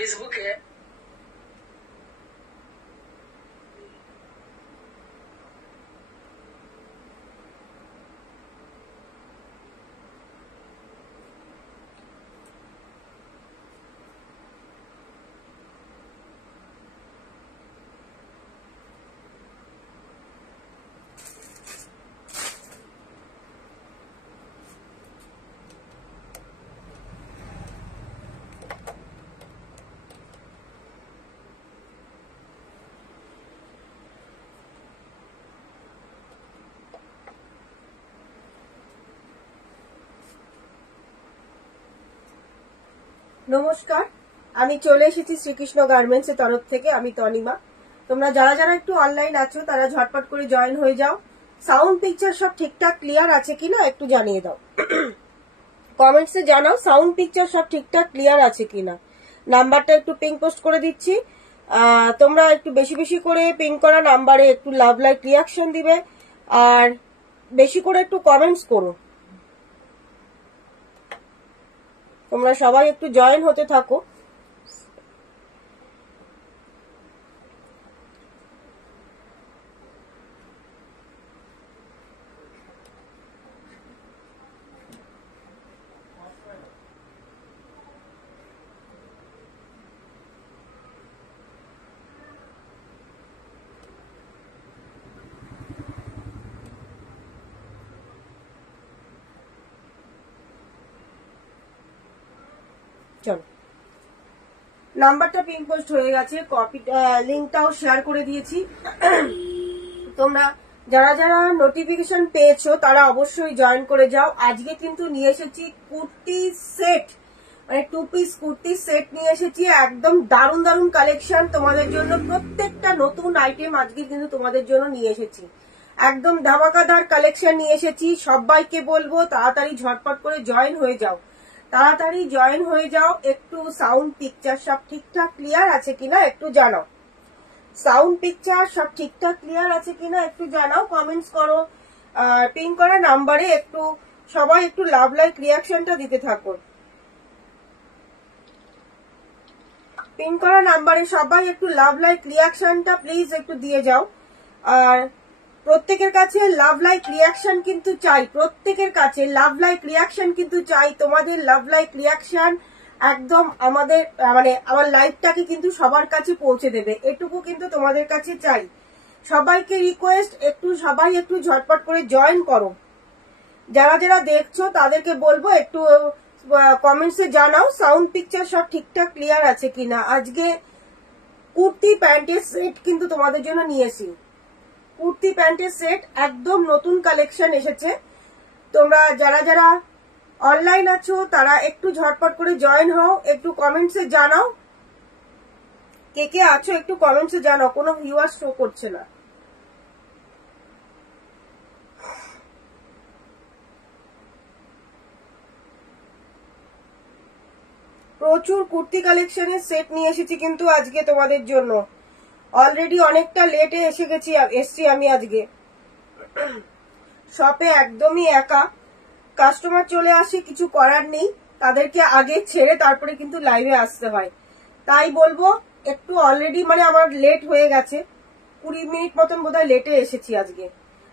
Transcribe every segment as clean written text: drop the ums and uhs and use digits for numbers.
ফেসবুকে নমস্কার, আমি চলে এসেছি শ্রীকৃষ্ণ গার্মেন্টস এর তরফ থেকে। আমি তনিমা। তোমরা যারা যারা একটু অনলাইন আছো তারা ঝটপট করে জয়েন হয়ে যাও। সাউন্ড পিকচার সব ঠিকঠাক ক্লিয়ার আছে কিনা একটু জানিয়ে দাও, কমেন্টসে জানাও সাউন্ড পিকচার সব ঠিকঠাক ক্লিয়ার আছে কিনা। নাম্বারটা একটু পিং পোস্ট করে দিচ্ছি, তোমরা একটু বেশি বেশি করে পিং করা নাম্বারে একটু লাভ লাইক রিয়াকশন দিবে আর বেশি করে একটু কমেন্টস করো। তোমরা সবাই একটু জয়েন হতে থাকো। চলো, নাম্বারটা পিন পোস্ট হয়ে গেছে, কপি লিংকটাও শেয়ার করে দিয়েছি। তোমরা যারা যারা নোটিফিকেশন পেয়েছো তারা অবশ্যই জয়েন করে যাও। আজকে কিন্তু নিয়ে এসেছি কুর্তি সেট, মানে 2 পিস কুর্তি সেট নিয়ে এসেছি। একদম দারুণ দারুণ কালেকশন তোমাদের জন্য, প্রত্যেকটা নতুন আইটেম আজকে কিন্তু তোমাদের জন্য নিয়ে এসেছি। একদম ধামাকাদার কালেকশন নিয়ে এসেছি। সবাইকে বলবো তাড়াতাড়ি ঝটপট করে জয়েন হয়ে যাও, তাড়াতাড়ি জয়েন হয়ে যাও। একটু সাউন্ড পিকচার সব ঠিকঠাক ক্লিয়ার আছে কিনা একটু জানাও। সাউন্ড পিকচার সব ঠিকঠাক ক্লিয়ার আছে কিনা একটু জানাও, কমেন্টস করো। পিন করা নাম্বারে একটু সবাই একটু লাভ লাইক রিয়াকশনটা দিতে থাকো। পিন করা নাম্বারে সবাই একটু লাভ লাইক রিয়াকশনটা প্লিজ একটু দিয়ে যাও। আর প্রত্যেকের কাছে লাভ লাইক রিয়াকশন কিন্তু চাই, প্রত্যেকের কাছে লাভ লাইক রিয়াকশন কিন্তু চাই। তোমাদের লাভ লাইক রিয়াকশন একদম আমাদের মানে আমার লাইভটাকে কিন্তু সবার কাছে পৌঁছে দেবে, এটুকু কিন্তু তোমাদের কাছে চাই। সবাইকে রিকোয়েস্ট একটু সবাই একটু ঝটপট করে জয়েন করো। যারা যারা দেখছো তাদেরকে বলবো একটু কমেন্টসে জানাও সাউন্ড পিকচার সব ঠিকঠাক ক্লিয়ার আছে কিনা। আজকে কুর্তি প্যান্টের সেট কিন্তু তোমাদের জন্য নিয়েছি, কুর্তি প্যান্টের সেট একদম নতুন কালেকশন এসেছে। তোমরা যারা যারা অনলাইন আছো তারা একটু ঝটপট করে জয়েন হও, একটু কমেন্টসে জানাও কে কে আছো, একটু কমেন্টসে জানাও। কোনো ভিউয়ার শো করছে না। প্রচুর কুর্তি কালেকশনের সেট নিয়ে এসেছি কিন্তু আজকে তোমাদের জন্য। অলরেডি অনেকটা লেটে এসছি আমি আজকে। শপে একদমই একা, কাস্টমার চলে আসে, কিছু করার নেই, তাদেরকে আগে ছেড়ে তারপরে কিন্তু লাইভে আসতে হয়। তাই বলবো একটু অলরেডি মানে আমার লেট হয়ে গেছে, 20 মিনিট মতন বোধহয় লেটে এসেছি আজকে।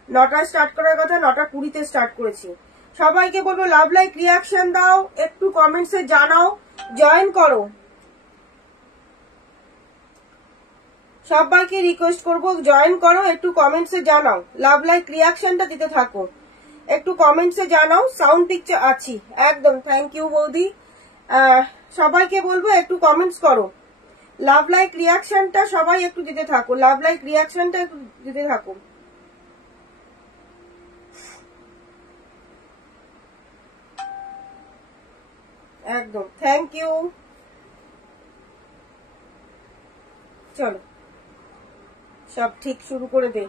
9টায় স্টার্ট করার কথা, 9:20 স্টার্ট করেছি। সবাইকে বলবো লাভ লাইক রিয়াকশন দাও, একটু কমেন্টসে জানাও, জয়েন করো। সবাইকে রিকোয়েস্ট করবো জয়েন করো, একটু কমেন্টসে জানাও, লাভ লাইক রিয়াকশনটা দিতে থাকো। একটু কমেন্টসে জানাও সাউন্ড পিকচার আছি একদম। থ্যাংক ইউ বৌদি। সবাইকে বলবো একটু কমেন্টস করো, লাভ লাইক রিয়াকশনটা সবাই একটু দিতে থাকো, লাভ লাইক রিয়াকশনটা একটু দিতে থাকো। একদম থ্যাংক ইউ। চলো সব ঠিক শুরু করে দে।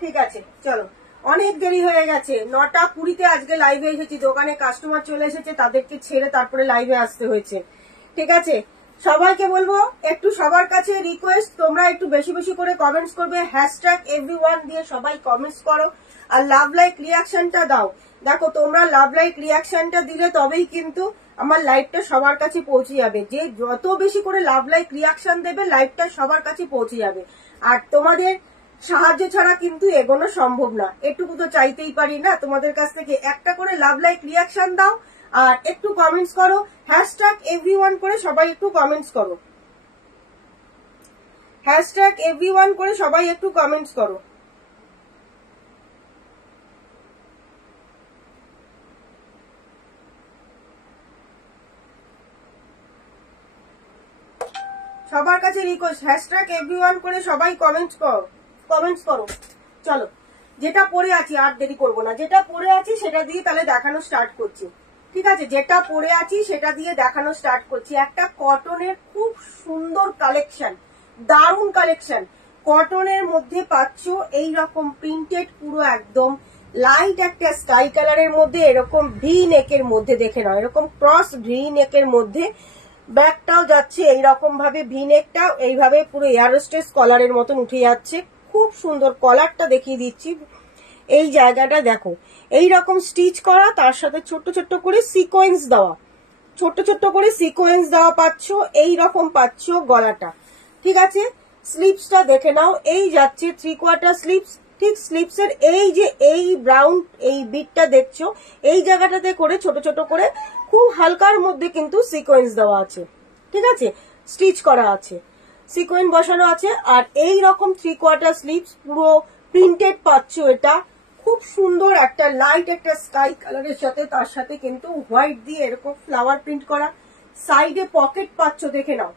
ঠিক আছে চলো, অনেক দেরি হয়ে গেছে। 9:20 আজকে লাইভে এসেছি, দোকানে কাস্টমার চলে এসেছে, তাদেরকে ছেড়ে তারপরে লাইভে আসতে হয়েছে। ঠিক আছে, সবাইকে বলবো একটু সবার কাছে রিকোয়েস্ট, তোমরা একটু বেশি বেশি করে কমেন্টস করবে, হ্যাশট্যাগ এভরিওয়ান দিয়ে সবাই কমেন্টস করো আর লাভ লাইক রিয়াকশনটা দাও। দেখো তোমরা লাভ লাইক রিয়াকশনটা দিলে তবেই কিন্তু আমার লাইভটা সবার কাছে পৌঁছে যাবে। যে যত বেশি করে লাভ লাইক রিয়াকশন দেবে লাইভটা সবার কাছে পৌঁছে যাবে। আর তোমাদের সাহায্য ছাড়া কিন্তু এগোনো সম্ভব না। এটুকু তো চাইতেই পারি না তোমাদের কাছ থেকে। একটা করে লাভ লাইক রিয়াকশন দাও আর একটু কমেন্টস করো, হ্যাশট্যাগ এভরিওয়ান করে সবাই একটু কমেন্টস করো, হ্যাশট্যাগ এভরিওয়ান করে সবাই একটু কমেন্টস করো। সবার কাছে রিকোয়েস্ট, হ্যাশট্যাগ এভরিওয়ান করে সবাই কমেন্টস করো। চলো যেটা পরে আছি আর দেরি করবো না, যেটা পরে আছি সেটা দিয়ে তাহলে দেখানো স্টার্ট করছি। ঠিক আছে, যেটা পরে আছি সেটা দিয়ে দেখানো স্টার্ট করছি। একটা কটনের খুব সুন্দর কালেকশন, দারুণ কালেকশন। কটনের মধ্যে পাচ্ছ এইরকম প্রিন্টেড, পুরো একদম লাইট একটা স্কাই কালারের মধ্যে, এরকম ভি নেকের মধ্যে, দেখে নাও এরকম ক্রস ভি নেকের মধ্যে। ব্যাকটাও যাচ্ছে এইরকম ভাবে, ভি নেকটাও এইভাবে পুরো এয়ারোস্টেস কলারের মতন উঠে যাচ্ছে। খুব সুন্দর কলারটা দেখিয়ে দিচ্ছি। এই জায়গাটা দেখো এইরকম স্টিচ করা, তার সাথে ছোট্ট ছোট্ট করে সিকোয়েন্স দেওয়া, ছোট্ট ছোট্ট করে সিকোয়েন্স দেওয়া পাচ্ছ। এইরকম পাচ্ছ গলাটা। ঠিক আছে, স্লিপসটা দেখে নাও, এই যাচ্ছে 3/4 স্লিপস। ঠিক স্লিপসের এই যে এই ব্রাউন এই বিটটা দেখছো, এই জায়গাটাতে করে ছোট ছোট করে খুব হালকার মধ্যে কিন্তু সিকোয়েন্স দেওয়া আছে। ঠিক আছে, স্টিচ করা আছে, সিকোয়েন্স বসানো আছে। আর এই রকম 3/4 স্লিপস পুরো প্রিন্টেড পাচ্ছ। এটা খুব সুন্দর একটা লাইট একটা স্কাই কালারের সাথে, তার সাথে কিন্তু হোয়াইট দিয়ে এরকম ফ্লাওয়ার প্রিন্ট করা। সাইডে পকেট পাচ্ছ, দেখে নাও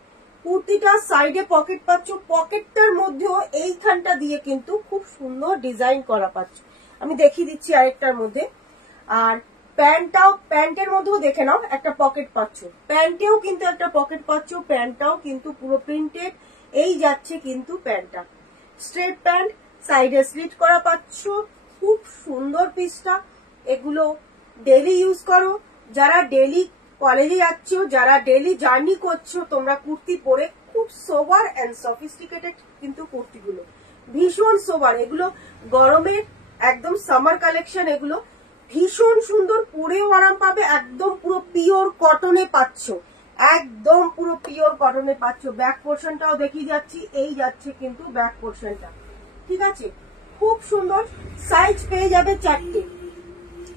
কুর্তিটা সাইডে পকেট পাচ্ছ। পকেটটার মধ্যেও এইখানটা দিয়ে কিন্তু খুব সুন্দর ডিজাইন করা পাচ্ছ। আমি দেখিয়ে দিচ্ছি আরেকটার মধ্যে। আর প্যান্টের মধ্যেও দেখে নাও একটা পকেট পাচ্ছ, প্যান্টেও কিন্তু একটা পকেট পাচ্ছ। প্যান্টটাও কিন্তু পুরো প্রিন্টেড। এই যাচ্ছে কিন্তু প্যান্টটা স্ট্রেট প্যান্ট, সাইডে স্লিট করা পাচ্ছ। খুব সুন্দর পিসটা। এগুলো ডেলি ইউজ করো, যারা ডেলি কলেজে যাচ্ছ, যারা ডেলি জার্নি করছো, তোমরা কুর্তি পরে খুব সোবার এন্ড সফিস্টিকেটেড কিন্তু কুর্তিগুলো ভীষণ সোবার। এগুলো গরমের একদম সামার কালেকশন, এগুলো ভীষণ সুন্দর, পরেও আরাম পাবে। একদম পুরো পিওর কটনে পাচ্ছ, একদম পুরো পিওর কটনে পাচ্ছ। ব্যাক পোর্শনটাও দেখিয়ে যাচ্ছি, এই যাচ্ছে কিন্তু ব্যাক পোর্শনটা। ঠিক আছে, খুব সুন্দর। সাইজ পেয়ে যাবে 4টে।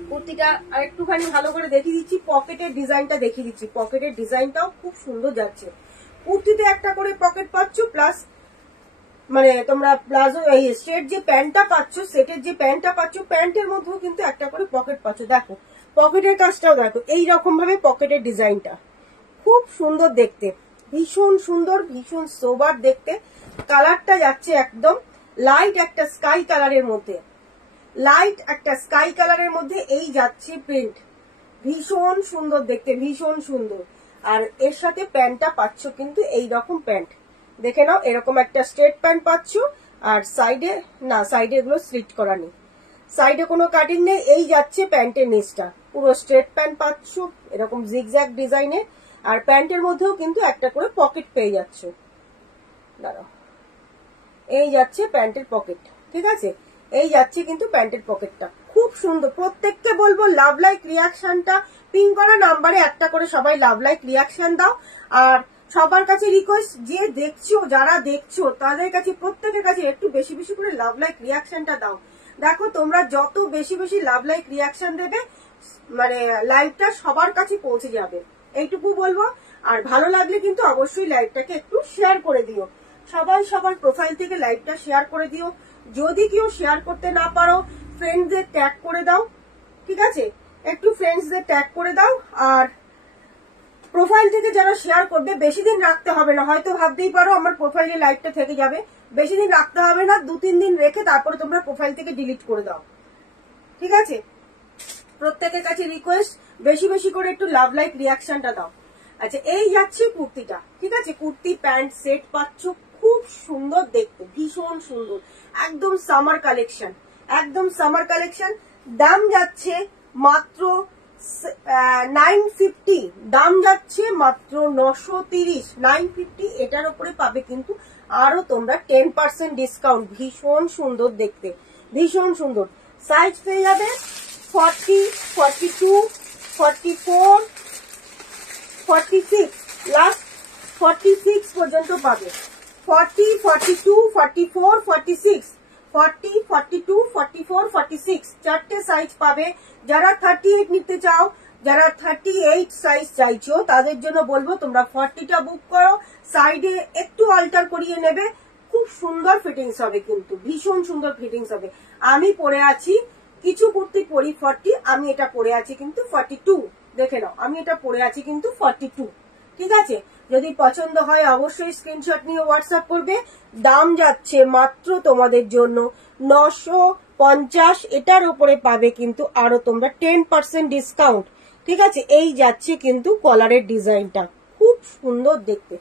কুর্তিটা আর একটুখানি ভালো করে দেখিয়ে দিচ্ছি, পকেটের ডিজাইনটা দেখিয়ে দিচ্ছি। পকেটের ডিজাইনটাও খুব সুন্দর যাচ্ছে। কুর্তিতে একটা করে পকেট পাচ্ছ, প্লাস মানে তোমরা প্লাজো এই স্ট্রেট যে প্যান্টটা পাচ্ছ, সেটের যে প্যান্টটা পাচ্ছ, প্যান্টের মধ্যেও কিন্তু একটা করে পকেট পাচ্ছ। দেখো পকেটের কাজটাও দেখো, এইরকম ভাবে পকেটের ডিজাইনটা খুব সুন্দর দেখতে, ভীষণ সুন্দর, ভীষণ সোবার দেখতে। কালারটা যাচ্ছে একদম লাইট একটা স্কাই কালারের মধ্যে, লাইট একটা স্কাই কালারের মধ্যে। এই যাচ্ছে প্রিন্ট, ভীষণ সুন্দর দেখতে, ভীষণ সুন্দর। আর এর সাথে প্যান্টটা পাচ্ছ কিন্তু এইরকম প্যান্ট, দেখে নাও এরকম একটা স্ট্রেট প্যান্ট পাচ্ছ। আর সাইডে না, সাইডে এগুলো স্লিট করা নেই, সাইডে কোনো কাটিং নেই। এই যাচ্ছে প্যান্টের নিচটা, পুরো স্ট্রেট প্যান্ট পাচ্ছ এরকম জিগজ্যাগ ডিজাইনে। আর প্যান্টের মধ্যেও কিন্তু একটা করে পকেট পেয়ে যাচ্ছ। দাঁড়াও, এই যাচ্ছে প্যান্টের পকেট। ঠিক আছে, এই যাচ্ছে কিন্তু প্যান্টের পকেটটা খুব সুন্দর। প্রত্যেককে বলবো লাভ লাইক রিয়াকশনটা পিন করা নাম্বারে একটা করে সবাই লাভ লাইক রিয়াকশন দাও। আর সবার কাছে রিকোয়েস্ট, যে দেখছো, যারা দেখছো তাদের কাছে, প্রত্যেকের কাছে একটু বেশি বেশি করে লাভ লাইক রিয়াকশনটা দাও। দেখো তোমরা যত বেশি বেশি লাভ লাইক রিয়াকশন দেবে, মানে লাইভটা সবার কাছে পৌঁছে যাবে, এইটুকু বলবো। আর ভালো লাগলে কিন্তু অবশ্যই লাইভটাকে একটু শেয়ার করে দিও। সবাই সবার প্রোফাইল থেকে লাইভটা শেয়ার করে দিও। যদি কেউ শেয়ার করতে না পারো, ফ্রেন্ডসদের ট্যাগ করে দাও। ঠিক আছে, একটু ফ্রেন্ডসদের ট্যাগ করে দাও। আর প্রোফাইল থেকে যারা শেয়ার করবে, বেশি দিন রাখতে হবে না। হয়তো ভাবতেই পারো আমার প্রোফাইলে লাইভটা থেকে যাবে, বেশি দিন রাখতে হবে না। 2-3 দিন রেখে তারপরে তোমরা প্রোফাইল থেকে ডিলিট করে দাও। ঠিক আছে, প্রত্যেকের কাছে রিকোয়েস্ট, বেশি বেশি করে একটু লাভ লাইক রিয়াকশনটা দাও। আচ্ছা, এই যাচ্ছে কুর্তিটা। ঠিক আছে, কুর্তি প্যান্ট সেট পাচ্ছ, খুব সুন্দর দেখতে, ভীষণ সুন্দর, একদম সামার কালেকশন, একদম সামার কালেকশন। দাম যাচ্ছে মাত্র 950, দাম যাচ্ছে মাত্র 930, 950। এটার উপরে পাবে কিন্তু আরো তোমরা 10% ডিসকাউন্ট। ভীষণ সুন্দর দেখতে, ভীষণ সুন্দর। সাইজ পেয়ে যাবে 40, 42, 44, 46, লাস্ট 46 পর্যন্ত পাবে। 40, 42, 44, 46, 40, 42, 44, 46 চারটে সাইজ পাবে। যারা 38 নিতে চাও, যারা 38 সাইজ চাইছো তাদের জন্য বলবো তোমরা 40টা বুক করো, সাইডে একটু অল্টার করিয়ে নেবে, খুব সুন্দর ফিটিংস হবে, কিন্তু ভীষণ সুন্দর ফিটিংস হবে। আমি পরে আছি, কিছু কুর্তি পরি 40, আমি এটা পরে আছি কিন্তু 42, দেখে নাও আমি এটা পরে আছি কিন্তু 42, ঠিক আছে। যদি পছন্দ হয় অবশ্যই স্ক্রিনশট নিয়ে হোয়াটসঅ্যাপ করবে। দাম যাচ্ছে মাত্র তোমাদের জন্য 950, এটার উপরে পাবে কিন্তু আরো তোমরা 10% ডিসকাউন্ট, ঠিক আছে। এই যাচ্ছে কিন্তু কলারের ডিজাইনটা খুব সুন্দর দেখতে।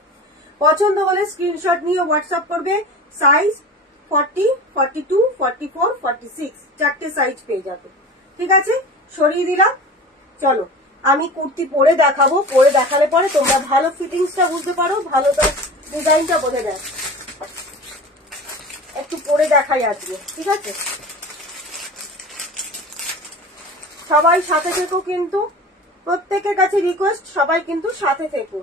পছন্দ হলে স্ক্রিনশট নিয়ে হোয়াটসঅ্যাপ করবে। সাইজ 40, 42, 44, 46 চারটে সাইজ পেয়ে যাবে, ঠিক আছে। সরিয়ে দিলাম। চলো আমি কুর্তি পরে দেখাবো, পরে দেখালে পরে তোমরা ভালো ফিটিংসটা বুঝতে পারো, ভালো তার ডিজাইনটা বোঝা যায়। একটু পরে দেখাই আজকে, ঠিক আছে। সবাই সাথে থেকো, কিন্তু প্রত্যেকের কাছে রিকোয়েস্ট সবাই কিন্তু সাথে থেকো।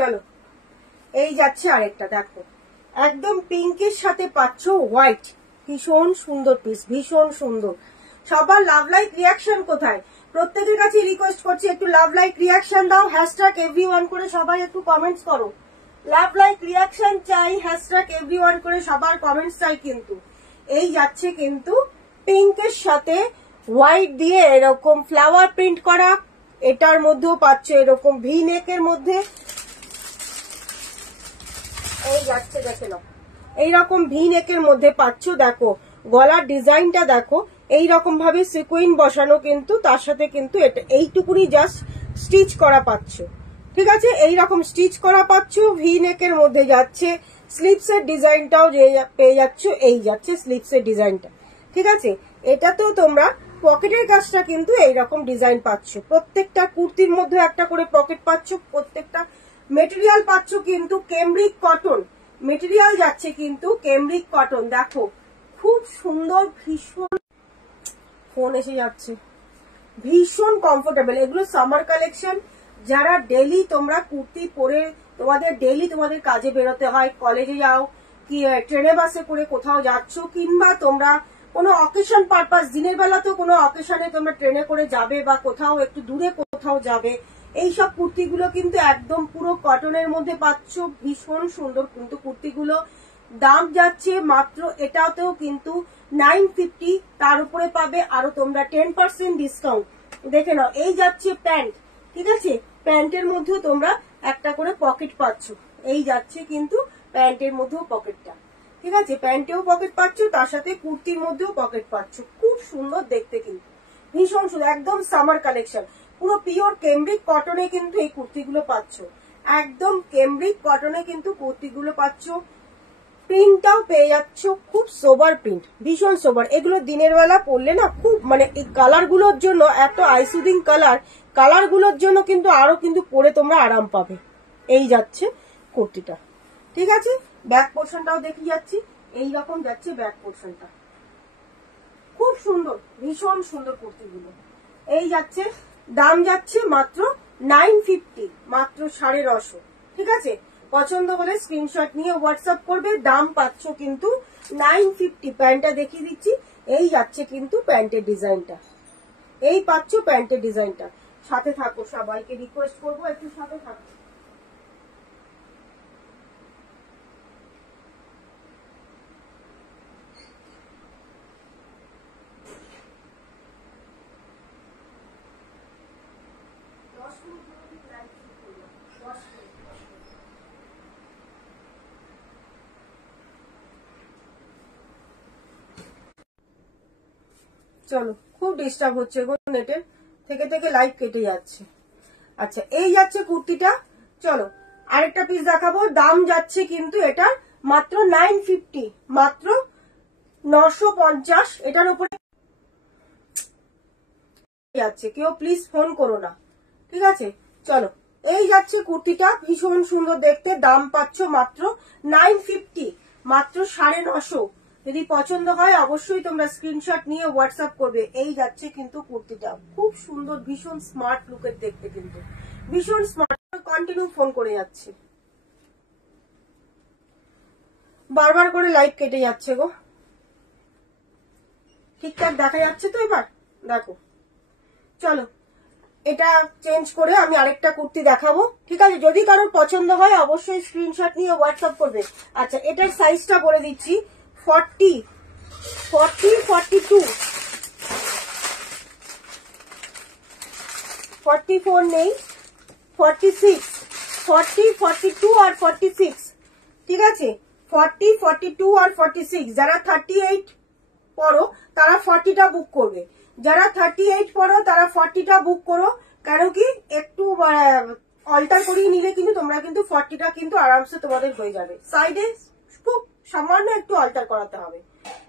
চলো এই যাচ্ছে আরেকটা, দেখো একদম পিঙ্কের সাথে পাচ্ছ হোয়াইট, ভীষণ সুন্দর পিস, ভীষণ সুন্দর। সবার লাভ লাইক রিয়াকশন কোথায়? প্রত্যেকের কাছে রিকোয়েস্ট করছি একটু লাভ লাইক রিয়াকশন দাও, হ্যাশট্যাগ এভরিওয়ান করে সবাই একটু কমেন্টস করো। লাভ লাইক রিয়াকশন চাই, হ্যাশট্যাগ এভরিওয়ান করে সবার কমেন্টস চাই। কিন্তু এই যাচ্ছে কিন্তু পিঙ্কের সাথে হোয়াইট দিয়ে এরকম ফ্লাওয়ার প্রিন্ট করা, এটার মধ্যেও পাচ্ছ এরকম ভি নেকের মধ্যে, এই যাচ্ছে দেখে নাও এইরকম ভি নেকের মধ্যে পাচ্ছ। দেখো গলার ডিজাইনটা দেখো, এইরকম ভাবে সিকুইন বসানো, কিন্তু তার সাথে কিন্তু এটা এইটুকুনি জাস্ট স্টিচ করা পাচ্ছ, ঠিক আছে। এইরকম স্টিচ করা পাচ্ছ, ভি নেকের মধ্যে যাচ্ছে। স্লিপসের ডিজাইনটাও পেয়ে যাচ্ছ, এই যাচ্ছে স্লিপসের ডিজাইনটা, ঠিক আছে। এটাতেও তোমরা পকেটের কাজটা কিন্তু এইরকম ডিজাইন পাচ্ছ। প্রত্যেকটা কুর্তির মধ্যে একটা করে পকেট পাচ্ছ, প্রত্যেকটা মেটেরিয়াল পাচ্ছ কিন্তু কেমব্রিক কটন মেটেরিয়াল যাচ্ছে, কিন্তু কেমব্রিক কটন। দেখো খুব সুন্দর, ভীষণ, ফোন এসে যাচ্ছে, ভীষণ কমফোর্টেবল। এগুলো সামার কালেকশন, যারা ডেলি তোমরা কুর্তি পরে তোমাদের ডেলি তোমাদের কাজে বেরোতে হয়, কলেজে যাও কি ট্রেনে বাসে করে কোথাও যাচ্ছ, কিংবা তোমরা কোনো অকেশন পারপাস, দিনের বেলা তো কোনো অকেশনে তোমরা ট্রেনে করে যাবে বা কোথাও একটু দূরে কোথাও যাবে, এইসব কুর্তিগুলো কিন্তু একদম পুরো কটনের মধ্যে পাচ্ছ, ভীষণ সুন্দর কিন্তু কুর্তিগুলো। দাম যাচ্ছে মাত্র এটাতেও কিন্তু 950, তার উপরে পাবে আরো তোমরা 10% ডিসকাউন্ট। দেখে নাও এই যাচ্ছে প্যান্ট, ঠিক আছে। প্যান্টের মধ্যেও তোমরা একটা করে পকেট পাচ্ছ, এই যাচ্ছে কিন্তু প্যান্টের মধ্যেও পকেটটা, ঠিক আছে, প্যান্টেও পকেট পাচ্ছ, তার সাথে কুর্তির মধ্যেও পকেট পাচ্ছ, খুব সুন্দর দেখতে, কিন্তু ভীষণ সুন্দর, একদম সামার কালেকশন। পুরো পিওর কেমব্রিক কটনে কিন্তু এই কুর্তিগুলো পাচ্ছ, একদম কেমব্রিক কটনে কিন্তু কুর্তিগুলো পাচ্ছ। প্রিন্টটাও পেয়ে যাচ্ছ, খুব সোবার প্রিন্ট, ভীষণ সোবার। এগুলো দিনের বেলা পরলে না খুব, মানে এই কালার গুলোর জন্য, এত আইসুদিং কালার গুলোর জন্য কিন্তু আরো কিন্তু পরে তোমরা আরাম পাবে। এই যাচ্ছে কুর্তিটা, ঠিক আছে। ব্যাক পোর্শনটাও দেখে যাচ্ছি, এইরকম যাচ্ছে ব্যাক পোর্শনটা, খুব সুন্দর, ভীষণ সুন্দর কুর্তিগুলো। এই যাচ্ছে, দাম যাচ্ছে মাত্র 950, মাত্র 950, ঠিক আছে। পছন্দ হলে স্ক্রিনশট নিয়ে হোয়াটসঅ্যাপ করবে। দাম পাচ্ছ কিন্তু 950। প্যান্টটা দেখিয়ে দিচ্ছি, এই যাচ্ছে কিন্তু প্যান্টের ডিজাইনটা, এই পাচ্ছ প্যান্টের ডিজাইনটা। সাথে থাকো, সবাইকে রিকোয়েস্ট করবো একটু সাথে থাকো। চলো, খুব ডিস্টার্ব হচ্ছে গো নেটের, থেকে থেকে লাইভ কেটে যাচ্ছে। আচ্ছা, এই যাচ্ছে কুর্তিটা। চলো আরেকটা পিস দেখাবো, দাম যাচ্ছে কিন্তু এটা মাত্র 950, মাত্র 950। এটার উপরে যাচ্ছে, কেউ প্লিজ ফোন করো না, ঠিক আছে। চলো, এই যাচ্ছে কুর্তিটা, ভীষণ সুন্দর দেখতে, দাম পাচ্ছ মাত্র 950, মাত্র 950। যদি পছন্দ হয় অবশ্যই তোমরা স্ক্রিনশট নিয়ে হোয়াটসঅ্যাপ করবে। এই যাচ্ছে কিন্তু কুর্তিটা, খুব সুন্দর, ভীষণ স্মার্ট লুকের দেখতে, কিন্তু ভীষণ স্মার্ট। কন্টিনিউ ফোন করে যাচ্ছে, বারবার করে লাইভ কেটে যাচ্ছে গো। ঠিকঠাক দেখা যাচ্ছে তো এবার? দেখো, চলো এটা চেঞ্জ করে আমি আরেকটা কুর্তি দেখাবো, ঠিক আছে। যদি কারোর পছন্দ হয় অবশ্যই স্ক্রিনশট নিয়ে হোয়াটসঅ্যাপ করবে। আচ্ছা, এটার সাইজটা বলে দিচ্ছি, 40, 42, 44 নেই, 46, 40, 42 আর 46, ঠিক আছে। 40, 42 আর 46। যারা 38 পড়ো তারা 40টা বুক করবে, যারা 38 পড়ো তারা 40টা বুক করো। কেন কি, একটু অল্টার করিয়ে নিলে কিন্তু তোমরা কিন্তু 40টা কিন্তু আরামসে তোমাদের হয়ে যাবে। সাইডে খুব সামান্য একটু অল্টার করাতে হবে,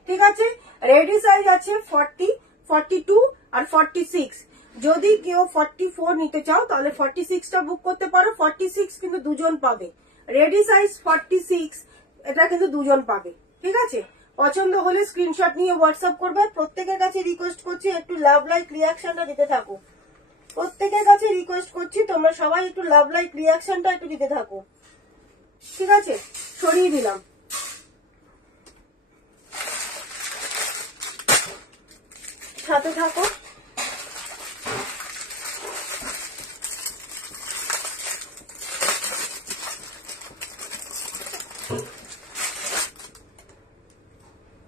ঠিক আছে। রেডি সাইজ আছে 40, 42 আর 46। যদি কেউ 44 নিতে চাও তাহলে 46টা বুক করতে পারো। 46 কিন্তু দুজন পাবে, রেডি সাইজ 46, এটা কিন্তু দুজন পাবে, ঠিক আছে। পছন্দ হলে স্ক্রিনশট নিয়ে হোয়াটসঅ্যাপ করবে। প্রত্যেকের কাছে রিকোয়েস্ট করছি একটু লাভ লাইক রিয়াকশনটা দিতে থাকো, প্রত্যেকের কাছে রিকোয়েস্ট করছি তোমরা সবাই একটু লাভ লাইক রিয়াকশনটা একটু দিতে থাকো, ঠিক আছে। সরিয়ে দিলাম, সাথে থাকো।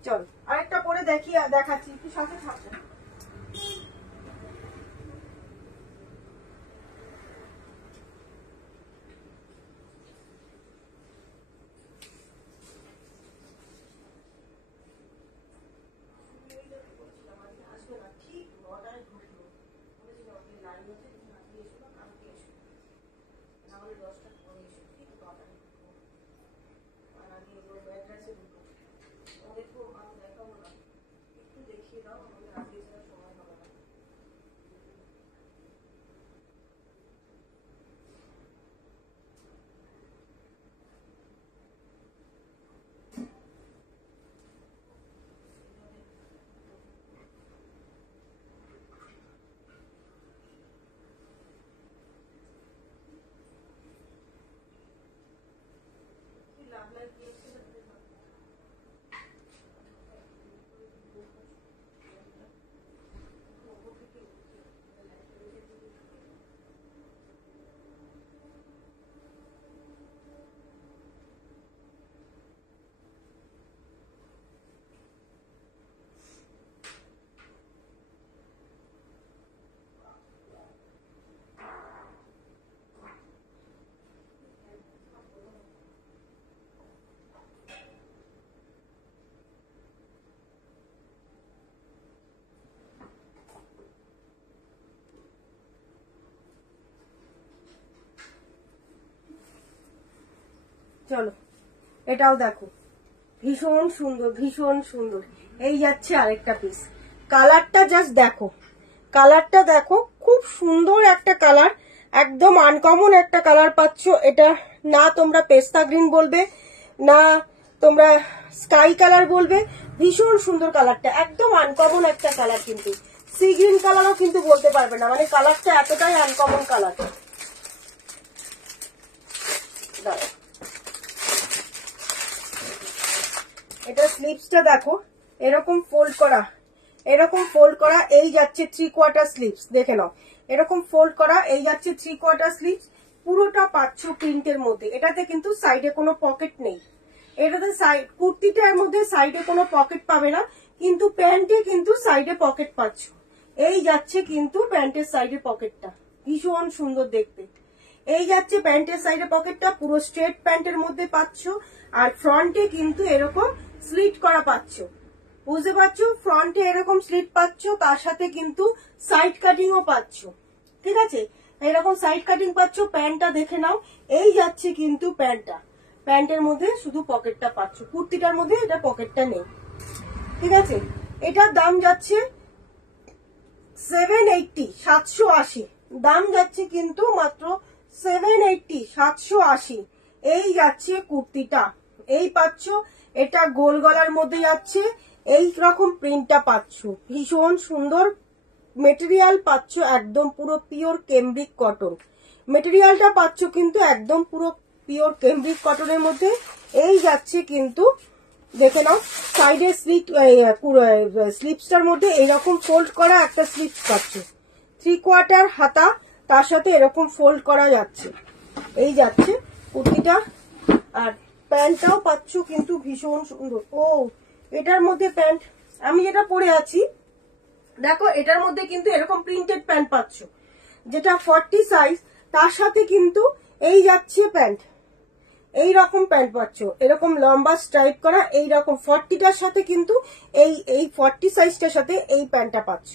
চল আরেকটা পরে দেখাচ্ছি, একটু সাথে থাকো। একটু দেখিয়ে দাও আমাদের আগে চলো এটাও দেখো, ভীষণ সুন্দর ভীষণ সুন্দর। এই যাচ্ছে আরেকটা পিস, কালারটা জাস্ট দেখো, কালারটা দেখো, খুব সুন্দর একটা কালার, একদম আনকমন একটা কালার পাচ্ছ। এটা না তোমরা পেস্তা গ্রিন বলবে, না তোমরা স্কাই কালার বলবে, ভীষণ সুন্দর কালারটা, একদম আনকমন একটা কালার, কিন্তু সি গ্রিন কালারও কিন্তু বলতে পারবে না, মানে কালারটা এতটাই আনকমন কালার। এটা স্লিভসটা দেখো, এরকম ফোল্ড করা, এরকম ফোল্ড করা, এই যাচ্ছে 3/4 স্লিভস, দেখে নাও, এরকম ফোল্ড করা, এই যাচ্ছে 3/4 স্লিভস, পুরোটা পাচ্ছ প্রিন্টের মধ্যে। এটাতে কিন্তু সাইডে কোনো পকেট নেই, এটাতে কুর্তিটার মধ্যে সাইডে কোনো পকেট পাবে না, কিন্তু প্যান্টে কিন্তু সাইডে পকেট পাচ্ছ। এই যাচ্ছে কিন্তু প্যান্টের সাইডে পকেটটা, ভীষণ সুন্দর দেখতে। এই যাচ্ছে প্যান্টের সাইডে পকেটটা, পুরো স্ট্রেট প্যান্টের মধ্যে পাচ্ছ। আর ফ্রন্টে কিন্তু এরকম স্লিট করা পাচ্ছ, বুঝতে পারছো, ফ্রন্টে এরকম স্লিট পাচ্ছ, তার সাথে কিন্তু সাইড কাটিংও পাচ্ছ। ঠিক আছে, এরকম সাইড কাটিং পাচ্ছ। প্যান্টটা দেখে নাও, এই যাচ্ছে কিন্তু প্যান্টটা, প্যান্টের মধ্যে শুধু পকেটটা পাচ্ছ, কুর্তিটার মধ্যে এটা পকেটটা নেই। ঠিক আছে, এটার দাম যাচ্ছে 780, 780 দাম যাচ্ছে কিন্তু মাত্র 780, 780। এই যাচ্ছে কুর্তিটা, এই পাচ্ছ, এটা গোল গলার মধ্যে যাচ্ছে, এই রকম প্রিন্টটা পাচ্ছ, ভীষণ সুন্দর মেটেরিয়াল পাচ্ছ, একদম পুরো পিওর কেমব্রিক কটন মেটেরিয়ালটা পাচ্ছ, কিন্তু একদম পুরো পিওর কেমব্রিক কটনের মধ্যে। এই যাচ্ছে কিন্তু দেখে নাও, সাইডে স্লিপসটার মধ্যে এইরকম ফোল্ড করা একটা স্লিপস পাচ্ছ, 3/4 হাতা, তার সাথে এরকম ফোল্ড করা যাচ্ছে। এই যাচ্ছে কুর্তিটা, আর প্যান্টটাও পাচ্ছ কিন্তু ভীষণ সুন্দর। ও এটার মধ্যে প্যান্ট আমি যেটা পরে আছি দেখো, এটার মধ্যে কিন্তু এরকম প্রিন্টেড প্যান্ট পাচ্ছ, যেটা 40 সাইজ, তার সাথে কিন্তু এই যাচ্ছে প্যান্ট, এই রকম প্যান্ট পাচ্ছ, এরকম লম্বা স্ট্রাইপ করা, এই রকম 40টার সাথে কিন্তু এই 40 সাইজটার সাথে এই প্যান্টটা পাচ্ছ।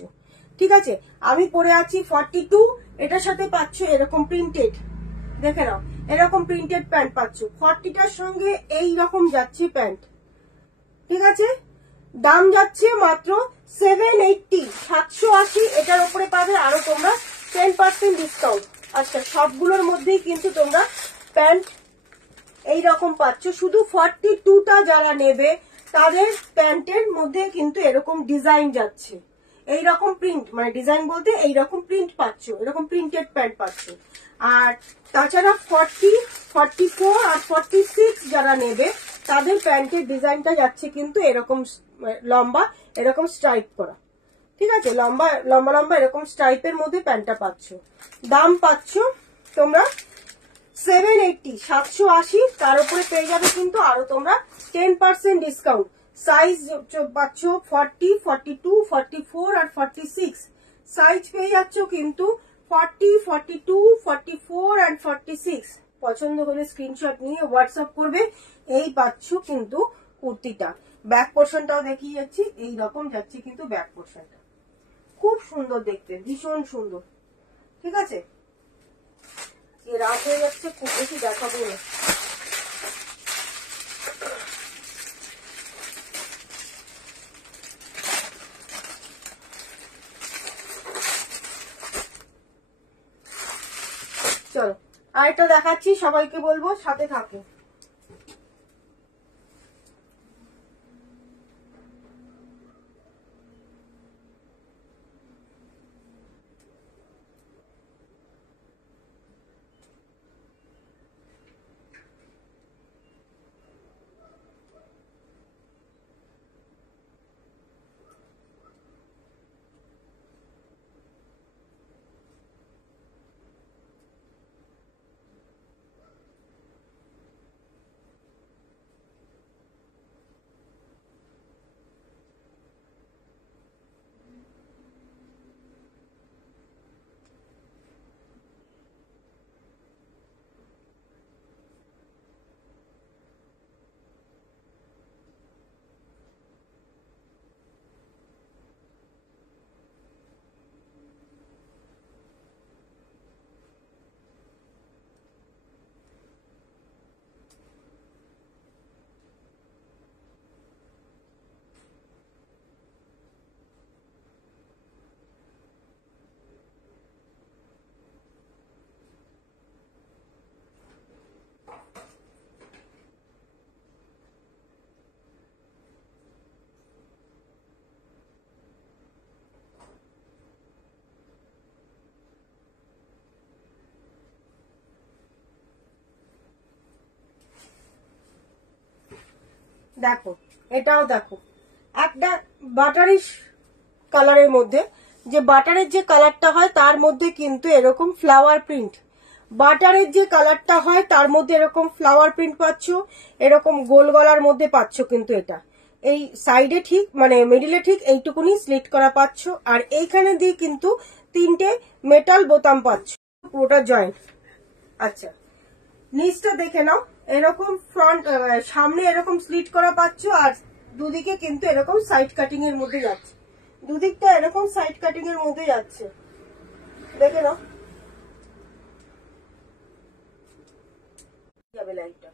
ঠিক আছে, আমি পরে আছি 42, এটার সাথে পাচ্ছ এরকম প্রিন্টেড, দেখে নাও, এরকম প্রিন্টেড প্যান্ট পাচ্ছ, 40টার সঙ্গে এই রকম যাচ্ছে প্যান্ট। ঠিক আছে, দাম যাচ্ছে মাত্র 780, 780। এটার উপরে পাবে আরো তোমরা 10% ডিসকাউন্ট। আচ্ছা, সবগুলোর মধ্যেই কিন্তু তোমরা প্যান্ট এইরকম পাচ্ছ, শুধু 42টা যারা নেবে তাদের প্যান্টের মধ্যে কিন্তু এরকম ডিজাইন যাচ্ছে, এইরকম প্রিন্ট, মানে ডিজাইন বলতে এইরকম প্রিন্ট পাচ্ছ, এরকম প্রিন্টেড প্যান্ট পাচ্ছ। আর তাছাড়া 40, 44 আর 46 যারা নেবে তাদের প্যান্টের ডিজাইনটা যাচ্ছে কিন্তু এরকম লম্বা, এরকম স্ট্রাইপ করা। ঠিক আছে, লম্বা লম্বা লম্বা এরকম স্ট্রাইপের মধ্যে প্যান্টটা পাচ্ছ। দাম পাচ্ছ তোমরা 780, 780। তার উপরে পেয়ে যাবে কিন্তু আরো তোমরা 10% ডিসকাউন্ট। সাইজ পাচ্ছ 40, 42, 44 আর 46 সাইজ পেয়ে যাচ্ছ কিন্তু 40, 42, 44 and 46। পছন্দ হলে স্ক্রিনশট নিয়ে হোয়াটসঅ্যাপ করবে। এই পাচ্ছ কিন্তু কুর্তিটা, ব্যাক পোর্শনটাও দেখিয়ে যাচ্ছি, এই রকম যাচ্ছে কিন্তু ব্যাক পোর্শনটা, খুব সুন্দর দেখতে, ভীষণ সুন্দর। ঠিক আছে, রাত হয়ে যাচ্ছে, খুব বেশি দেখাবো না। চলো আরেকটা দেখাচ্ছি, সবাইকে বলবো সাথে থাকো। দেখো এটাও দেখো একটা বাটারি কালারের মধ্যে, যে বাটারের যে কালারটা হয় তার মধ্যে কিন্তু এরকম ফ্লাওয়ার প্রিন্ট, বাটারের যে কালারটা হয় তার মধ্যে এরকম ফ্লাওয়ার প্রিন্ট পাচ্ছ, এরকম গোল গলার মধ্যে পাচ্ছ। কিন্তু এটা এই সাইডে ঠিক মানে মিডিলে ঠিক এইটুকুনি স্লিট করা পাচ্ছ, আর এইখানে দিয়ে কিন্তু 3টে মেটাল বোতাম পাচ্ছ, পুরোটা জয়েন্ট। আচ্ছা নিচটা দেখে নাও, এরকম ফ্রন্ট সামনে এরকম স্লিট করা পাচ্ছ, আর দুদিকে কিন্তু এরকম সাইড কাটিং এর মধ্যে যাচ্ছে, দুদিকটা এরকম সাইড কাটিং এর মধ্যে যাচ্ছে, দেখে নাও। যাবে লাইটটা,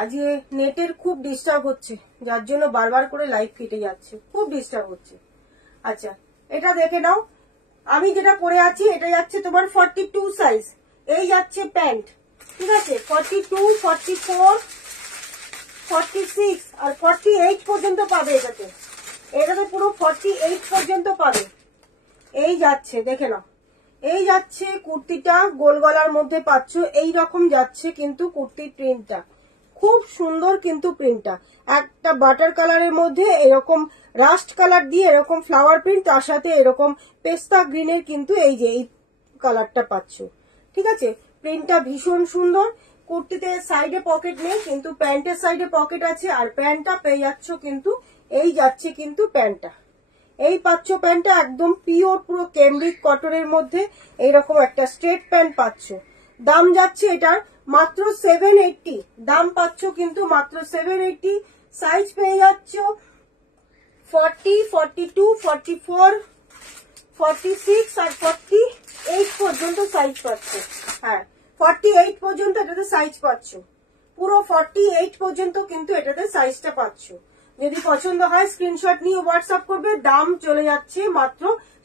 আজকে নেটের খুব ডিস্টার্ব হচ্ছে, যার জন্য বারবার করে লাইট কেটে যাচ্ছে, খুব ডিস্টার্ব হচ্ছে। আচ্ছা এটা দেখে নাও, আমি যেটা পরে আছি এটা যাচ্ছে তোমার 42 সাইজ, এই যাচ্ছে প্যান্ট, ঠিক আছে 42, 44, 46 আর 48 পর্যন্ত পাবে। এটাতে এটাতে পুরো 48 পর্যন্ত পাবে। এই যাচ্ছে দেখে নাও, এই যাচ্ছে কুর্তিটা গোল গলার মধ্যে পাচ্ছ, এই রকম যাচ্ছে কিন্তু কুর্তির প্রিন্টটা খুব সুন্দর, কিন্তু প্রিন্টটা একটা বাটার কালারের মধ্যে এরকম রাস্ট কালার দিয়ে এরকম ফ্লাওয়ার প্রিন্ট, তার সাথে এরকম পেস্তা গ্রিনের কিন্তু এই যে এই কালারটা পাচ্ছ, ঠিক আছে। প্রিন্টটা ভীষণ সুন্দর। কুর্তিতে সাইডে পকেট নেই, কিন্তু প্যান্টের সাইডে পকেট আছে, আর প্যান্টটা পেয়ে যাচ্ছ কিন্তু এই যাচ্ছে কিন্তু প্যান্টটা, এই পাচ্ছ প্যান্টটা একদম পিওর পুরো ক্যামব্রিক কটনের মধ্যে এইরকম একটা স্ট্রেট প্যান্ট পাচ্ছ। দাম যাচ্ছে এটার মাত্র 780, দাম পাচ্ছ কিন্তু মাত্র 780। সাইজ পেয়ে যাচ্ছ 40, 42, 44, 46 আর 48 পর্যন্ত সাইজ পাচ্ছ। হ্যাঁ 48 পর্যন্ত এটাতে সাইজ পাচ্ছ, পুরো 48 পর্যন্ত কিন্তু এটাতে সাইজটা পাচ্ছ। যদি পছন্দ হয় স্ক্রিনশট নিয়ে হোয়াটসঅ্যাপ করবে। দাম চলে যাচ্ছে মাত্র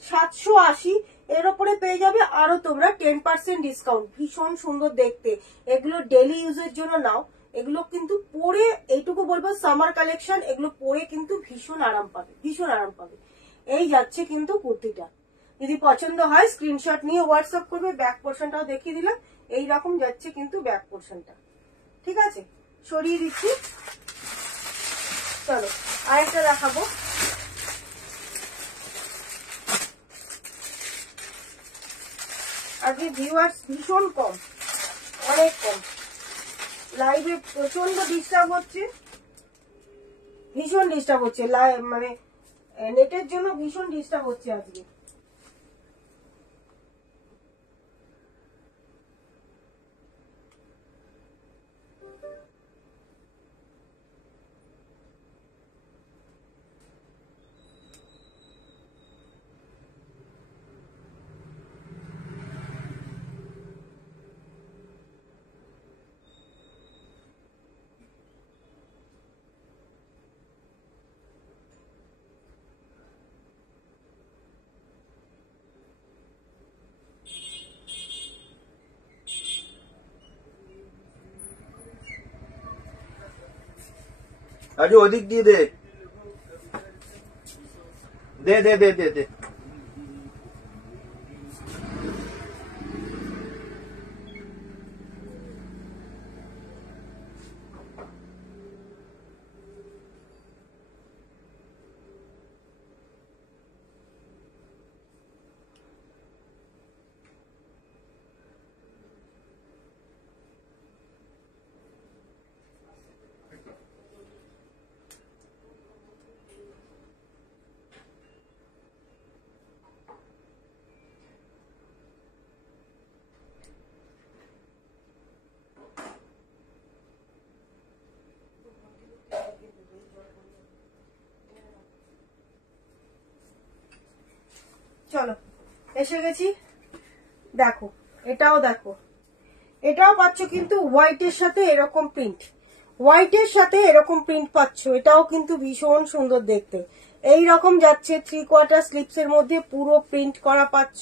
780, এর উপরে পেয়ে যাবে আরো তোমরা 10% ডিসকাউন্ট। ভীষণ সুন্দর দেখতে, এগুলো ডেলি ইউজের জন্য নাও, এগুলো কিন্তু পরে এইটুকু বলবো সামার কালেকশন, এগুলো পরে কিন্তু ভীষণ আরাম পাবে, ভীষণ আরাম পাবে। এই যাচ্ছে কিন্তু কুর্তিটা, যদি পছন্দ হয় স্ক্রিনশট নিয়ে হোয়াটসঅ্যাপ করবে। ব্যাক পোর্শনটাও দেখিয়ে দিলাম, এইরকম যাচ্ছে কিন্তু ব্যাক পোর্শনটা, ঠিক আছে। সরিয়ে দিচ্ছি, চলো আরেকটা দেখাবো। আজকে ভিউয়ার্স ভীষণ কম, অনেক কম, লাইভে প্রচন্ড ডিস্টার্ব হচ্ছে, ভীষণ ডিস্টার্ব হচ্ছে, মানে নেটের জন্য ভীষণ ডিস্টার্ব হচ্ছে আজকে। আরে ওদিক দিয়ে দে দে দে দে দে দে চলো এসে গেছি, দেখো এটাও দেখো, এটাও পাচ্ছ কিন্তু হোয়াইটের সাথে এরকম প্রিন্ট, হোয়াইটের সাথে এরকম প্রিন্ট পাচ্ছ, এটাও কিন্তু ভীষণ সুন্দর দেখতে। এই রকম যাচ্ছে 3/4 স্লিপস এর মধ্যে পুরো প্রিন্ট করা পাচ্ছ,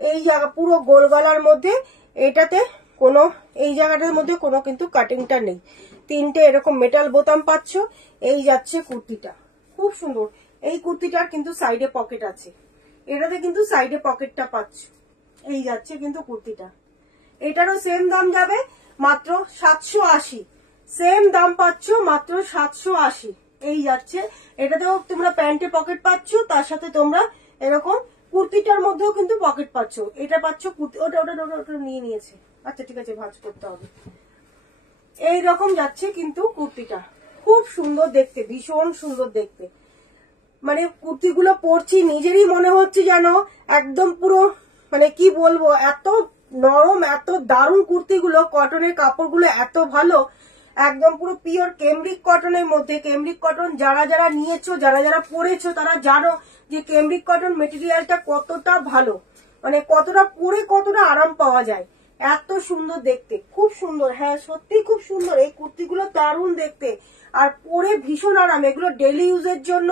এই জায়গা পুরো গোল গলার মধ্যে, এটাতে কোনো এই জায়গাটার মধ্যে কোনো কিন্তু কাটিংটা নেই, 3টে এরকম মেটাল বোতাম পাচ্ছ। এই যাচ্ছে কুর্তিটা, খুব সুন্দর। এই কুর্তিটার কিন্তু সাইডে পকেট আছে, এটাতে কিন্তু সাইডে পকেটটা পাচ্ছ। এই যাচ্ছে কিন্তু কুর্তিটা, এটারও সেম দাম যাবে মাত্র 780, সেম দাম পাচ্ছ মাত্র 780। এই যাচ্ছে, এটাতেও তোমরা প্যান্টে পকেট পাচ্ছ, তার সাথে তোমরা এরকম কুর্তিটার মধ্যেও কিন্তু পকেট পাচ্ছ। এটা পাচ্ছ কুর্তি, ওটা ওটা ওটা ওটা নিয়ে নিয়েছে। আচ্ছা ঠিক আছে, ভাঁজ করতে হবে। এই রকম যাচ্ছে কিন্তু কুর্তিটা, খুব সুন্দর দেখতে, ভীষণ সুন্দর দেখতে। মানে কুর্তিগুলো পরছি নিজেরই মনে হচ্ছে যেন একদম পুরো, মানে কি বলবো, এত নরম, এত দারুণ কুর্তিগুলো, কটনের কাপড়গুলো এত ভালো, একদম পুরো পিওর কেমব্রিক কটনের মধ্যে। কেমব্রিক কটন যারা যারা নিয়েছো, যারা যারা পরেছো, তারা জানো যে কেমব্রিক কটন মেটেরিয়ালটা কতটা ভালো, মানে কতটা পরে কতটা আরাম পাওয়া যায়। এত সুন্দর দেখতে, খুব সুন্দর, হ্যাঁ সত্যি খুব সুন্দর। এই কুর্তিগুলো দারুণ দেখতে আর পরে ভীষণ আরাম। এগুলো ডেলি ইউজের জন্য,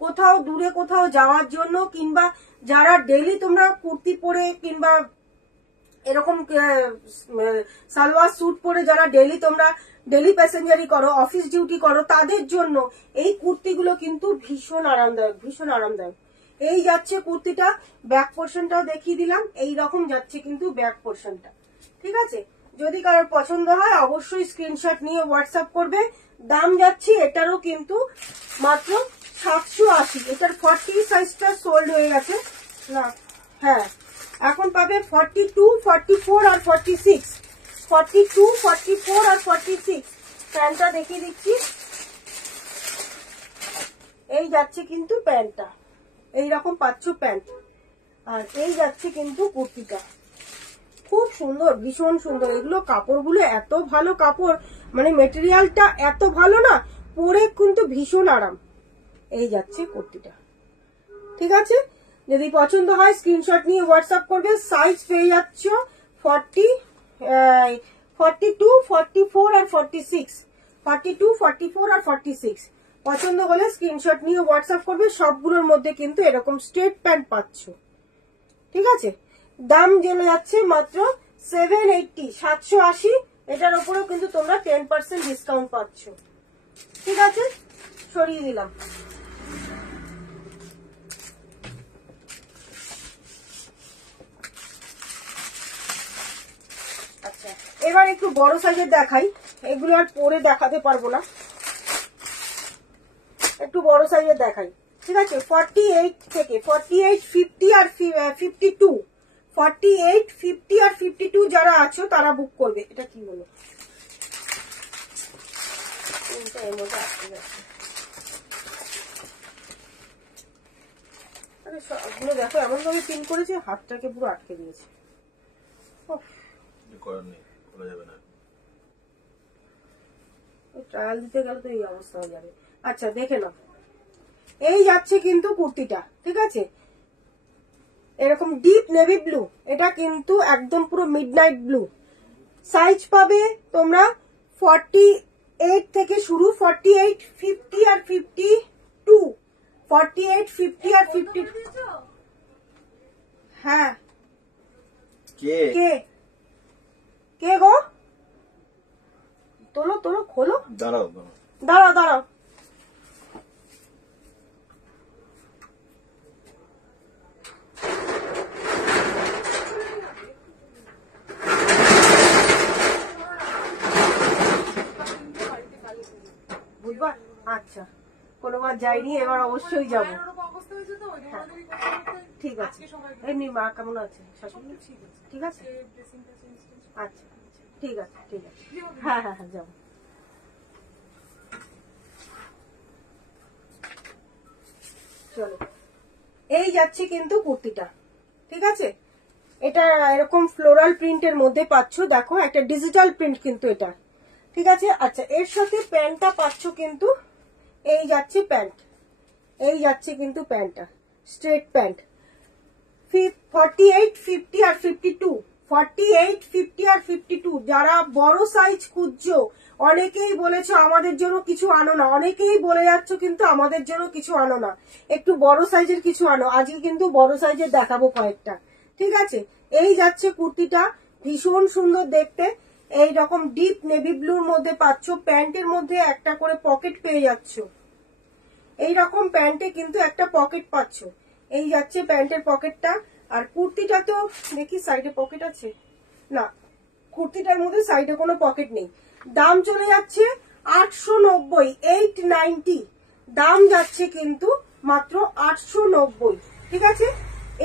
কোথাও দূরে কোথাও যাওয়ার জন্য, কিংবা যারা ডেলি তোমরা কুর্তি পরে কিংবা এরকম সালোয়ার স্যুট পরে যারা ডেলি তোমরা ডেলি প্যাসেঞ্জারি করো, অফিস ডিউটি করো, তাদের জন্য এই কুর্তিগুলো কিন্তু ভীষণ আরামদায়ক, ভীষণ আরামদায়ক। এই যাচ্ছে কুর্তিটা, ব্যাক পোর্শনটাও দেখিয়ে দিলাম। এই রকম যাচ্ছে কিন্তু ব্যাক পোর্শনটা। ঠিক আছে, যদি কারোর পছন্দ হয় অবশ্যই স্ক্রিনশট নিয়ে হোয়াটসঅ্যাপ করবে। দাম যাচ্ছে এটারও কিন্তু মাত্র 780। এটার 40 সাইজটা সোল্ড হয়ে গেছে না, হ্যাঁ এখন পাবে 42, 44 আর 46। 42, 44 আর 46। প্যান্টটা দেখিয়ে দিচ্ছি। এই যাচ্ছে কিন্তু প্যান্টটা, এইরকম পাচ্ছ প্যান্ট। আর এই যাচ্ছে কিন্তু কুর্তিটা, খুব সুন্দর, ভীষণ সুন্দর। এগুলো কাপড়গুলো এত ভালো কাপড়, মানে মেটেরিয়ালটা এত ভালো না, পরে কিন্তু ভীষণ আরাম। এই যাচ্ছে কুর্তিটা। ঠিক আছে, যদি পছন্দ হয় স্ক্রিনশট নিয়ে হোয়াটসঅ্যাপ করবে। সাইজ পেয়ে যাচ্ছ 40, 42, 44 আর 46। 42, 44 আর 46 পছন্দ হলে স্ক্রিনশট নিয়ে হোয়াটসঅ্যাপ করবে। সবগুলোর মধ্যে কিন্তু এরকম স্ট্রেট প্যান্ট পাচ্ছ। ঠিক আছে, দাম জেনে যাচ্ছে মাত্র 780, 780। এটার উপরেও কিন্তু তোমরা 10% ডিসকাউন্ট পাচ্ছ। ঠিক আছে, সরিয়ে দিলাম। আচ্ছা, এবার একটু বড় সাইজের দেখাই। এগুলো আর পরে দেখাতে পারবো না, একটু বড় সাইজের দেখাই। ঠিক আছে, 48 থেকে 48, 50 আর 52, 48, 50 আর 52 যারা আছো তারা বুক করবে। এটা কি হলো, এর মধ্যে আটকে যাচ্ছে। আরে সবগুলো দেখো এমন ভাবে পিন করেছে, হাতটাকে পুরো আটকে দিয়েছে। ট্রায়াল দিতে গেলে তো এই অবস্থা হয়ে যাবে। আচ্ছা দেখে নাও, এই যাচ্ছে কিন্তু কুর্তিটা। ঠিক আছে, এরকম ডিপ নেভি ব্লু, এটা কিন্তু একদম পুরো মিডনাইট ব্লু। সাইজ পাবে তোমরা 48 থেকে শুরু, 48, 50 আর 52। 48, 50 আর 50। হ্যাঁ, কে কে কে গো? তোলো তোলো, খোলো। দাঁড়াও দাঁড়াও দাঁড়াও, বুধবার। আচ্ছা, কোনোবার যাইনি, এবার অবশ্যই যাবো। ঠিক আছে, এমনি মা কেমন আছে? ঠিক আছে, আচ্ছা ঠিক আছে, ঠিক আছে, হ্যাঁ হ্যাঁ হ্যাঁ যাবো। চলো, এই যাচ্ছে কিন্তু কুর্তিটা। ঠিক আছে, এটা এরকম ফ্লোরাল প্রিন্টের মধ্যে পাচ্ছ। দেখো একটা ডিজিটাল প্রিন্ট কিন্তু এটা। ঠিক আছে, আচ্ছা এর সাথে প্যান্টটা পাচ্ছ কিন্তু এই যাচ্ছে প্যান্ট, এই যাচ্ছে কিন্তু প্যান্টটা স্ট্রেট প্যান্ট। 48, 50 আর 52। 48, 50 আর 52 যারা বড় সাইজ খুঁজছো, অনেকেই বলেছো আমাদের জন্য কিছু আনো না, অনেকেই বলে যাচ্ছ কিন্তু আমাদের জন্য কিছু আনো না, একটু বড় সাইজের কিছু আনো। আজকে কিন্তু বড় সাইজের দেখাবো কয়েকটা। ঠিক আছে, এই যাচ্ছে কুর্তিটা, ভীষণ সুন্দর দেখতে। এই রকম ডিপ নেভি ব্লুর মধ্যে পাচ্ছ। প্যান্টের মধ্যে একটা করে পকেট পেয়ে যাচ্ছ। এইরকম প্যান্টে কিন্তু একটা পকেট পাচ্ছ। এই যাচ্ছে প্যান্টের পকেটটা। আর কুর্তিটা তো দেখি সাইডে পকেট আছে না, কুর্তিটার মধ্যে সাইডে কোনো পকেট নেই। দাম চলে যাচ্ছে 890, 890 দাম যাচ্ছে কিন্তু মাত্র 890। ঠিক আছে,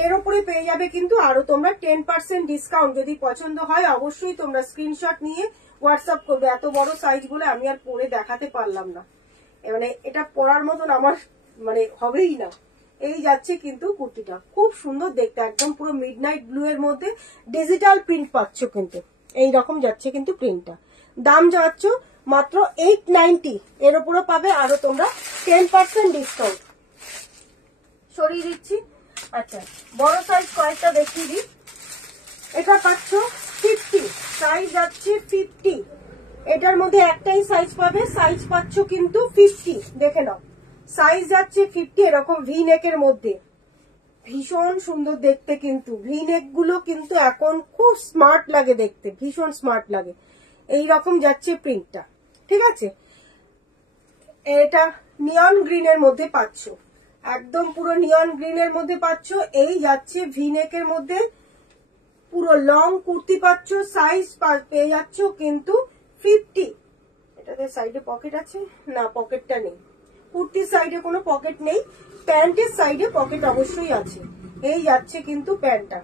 এর উপরে পেয়ে যাবে কিন্তু আরো তোমরা 10% ডিসকাউন্ট। যদি পছন্দ হয় অবশ্যই তোমরা স্ক্রিনশট নিয়ে হোয়াটসঅ্যাপ করবে। এত বড় সাইজ বলে আমি আর পরে দেখাতে পারলাম না, মানে এটা পরার মতন আমার মানে হবেই না। এই যাচ্ছে কিন্তু কুর্তিটা, খুব সুন্দর দেখতে, একদম পুরো মিডনাইট ব্লু এর মধ্যে ডিজিটাল প্রিন্ট পাচ্ছ কিন্তু, এই রকম যাচ্ছে কিন্তু প্রিন্টটা। দাম যাচ্ছ মাত্র 890, এর উপরে পাবে আরো তোমরা 10% ডিসকাউন্ট। সরিয়ে দিচ্ছি। আচ্ছা, বড় সাইজ কয়েকটা দেখিয়ে দিই। এটা পাচ্ছ 50, সাইজ যাচ্ছে 50। এটার মধ্যে একটাই সাইজ পাবে, সাইজ পাচ্ছ কিন্তু 50। দেখে নাও, সাইজ যাচ্ছে 50, এরকম ভি নেকের মধ্যে, ভীষণ সুন্দর দেখতে কিন্তু। ভি নেক গুলো কিন্তু এখন খুব স্মার্ট লাগে দেখতে, ভীষণ স্মার্ট লাগে। এই রকম যাচ্ছে প্রিন্টটা। ঠিক আছে, এটা নিয়ন গ্রিনের মধ্যে পাচ্ছ, একদম পুরো নিয়ন গ্রিনের মধ্যে পাচ্ছ। এই যাচ্ছে ভি নেকের মধ্যে পুরো লং কুর্তি পাচ্ছ, সাইজ পেয়ে যাচ্ছ কিন্তু 50। এটাতে সাইডে পকেট আছে না? পকেটটা নেই, কুর্তির সাইডে কোনো পকেট নেই, প্যান্টের সাইডে পকেট অবশ্যই আছে। এই যাচ্ছে কিন্তু প্যান্টটা,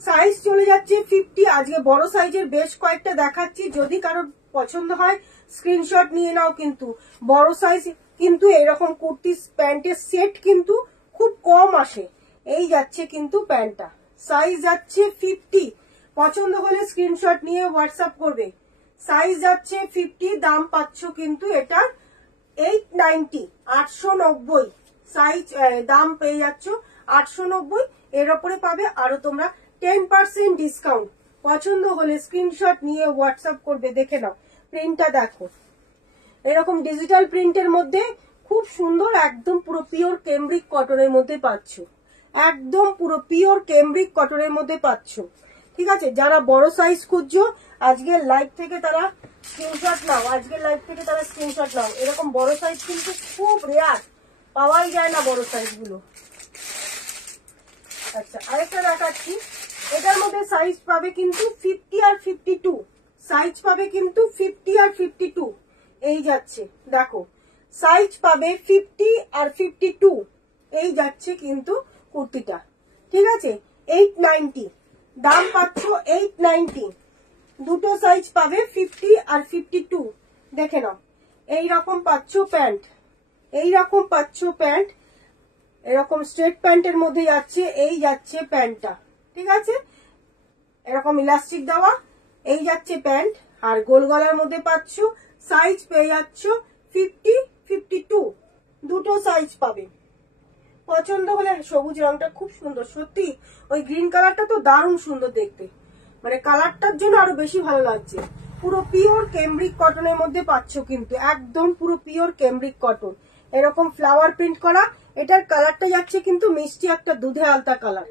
সাইজ চলে যাচ্ছে 50। আজকে বড় সাইজের বেশ কয়েকটা দেখাচ্ছি, যদি কারোর পছন্দ হয় স্ক্রিনশট নিয়ে নাও। কিন্তু বড় সাইজ কিন্তু এরকম কুর্তি প্যান্টের সেট কিন্তু খুব কম আসে। এই যাচ্ছে কিন্তু প্যান্টটা, সাইজ যাচ্ছে 50। পছন্দ হলে স্ক্রিনশট নিয়ে হোয়াটসঅ্যাপ করবে। সাইজ যাচ্ছে 50, দাম পাচ্ছ কিন্তু এটা 890, 890 সাইজ, দাম পেয়ে যাচ্ছ 890। এর উপরে পাবে আরো তোমরা 10% ডিসকাউন্ট। পছন্দ হলে স্ক্রিনশট নিয়ে হোয়াটসঅ্যাপ করবে। দেখে নাও প্রিন্টটা দেখো, এরকম ডিজিটাল প্রিন্টের মধ্যে খুব সুন্দর, একদম পুরো পিওর ক্যামব্রিক কটনের মধ্যে পাচ্ছ, একদম পুরো পিওর ক্যামব্রিক কটনের মধ্যে পাচ্ছ। ঠিক আছে, যারা বড় সাইজ খুঁজছো আজকের লাইভ থেকে তারা স্ক্রিনশট নাও, আজকের লাইভ থেকে তারা স্ক্রিনশট নাও। এরকম বড় সাইজ কিন্তু খুব রেয়ার, পাওয়াই যায় না বড় সাইজ গুলো। আচ্ছা, আরেকটা দেখাচ্ছি, এটার মধ্যে সাইজ পাবে কিন্তু 50 আর 52, সাইজ পাবে কিন্তু 50 আর 52। এই যাচ্ছে দেখো, সাইজ পাবে 50 আর 52। এই যাচ্ছে কিন্তু কুর্তিটা। ঠিক আছে, 890, দাম পাচ্ছ 890। দুটো সাইজ পাবে 50 আর 52। দেখে নাও, এইরকম পাচ্ছ প্যান্ট, এইরকম পাচ্ছ প্যান্ট, এরকম স্ট্রেট প্যান্টের মধ্যে যাচ্ছে। এই যাচ্ছে প্যান্টটা। ঠিক আছে, এরকম ইলাস্টিক দেওয়া, এই যাচ্ছে প্যান্ট, আর গোল গলার মধ্যে পাচ্ছ। সাইজ পেয়ে যাচ্ছ 50, 52, দুটো সাইজ পাবে। পছন্দ হলে, সবুজ রংটা খুব সুন্দর সত্যি, ওই গ্রিন কালারটা তো দারুণ সুন্দর দেখতে, মানে কালারটার জন্য আরো বেশি ভালো লাগছে। পুরো পিওর ক্যামব্রিক কটনের মধ্যে পাচ্ছ কিন্তু, একদম পুরো পিওর ক্যামব্রিক কটন, এরকম ফ্লাওয়ার প্রিন্ট করা। এটার কালারটা যাচ্ছে কিন্তু মিষ্টি একটা দুধে আলতা কালার।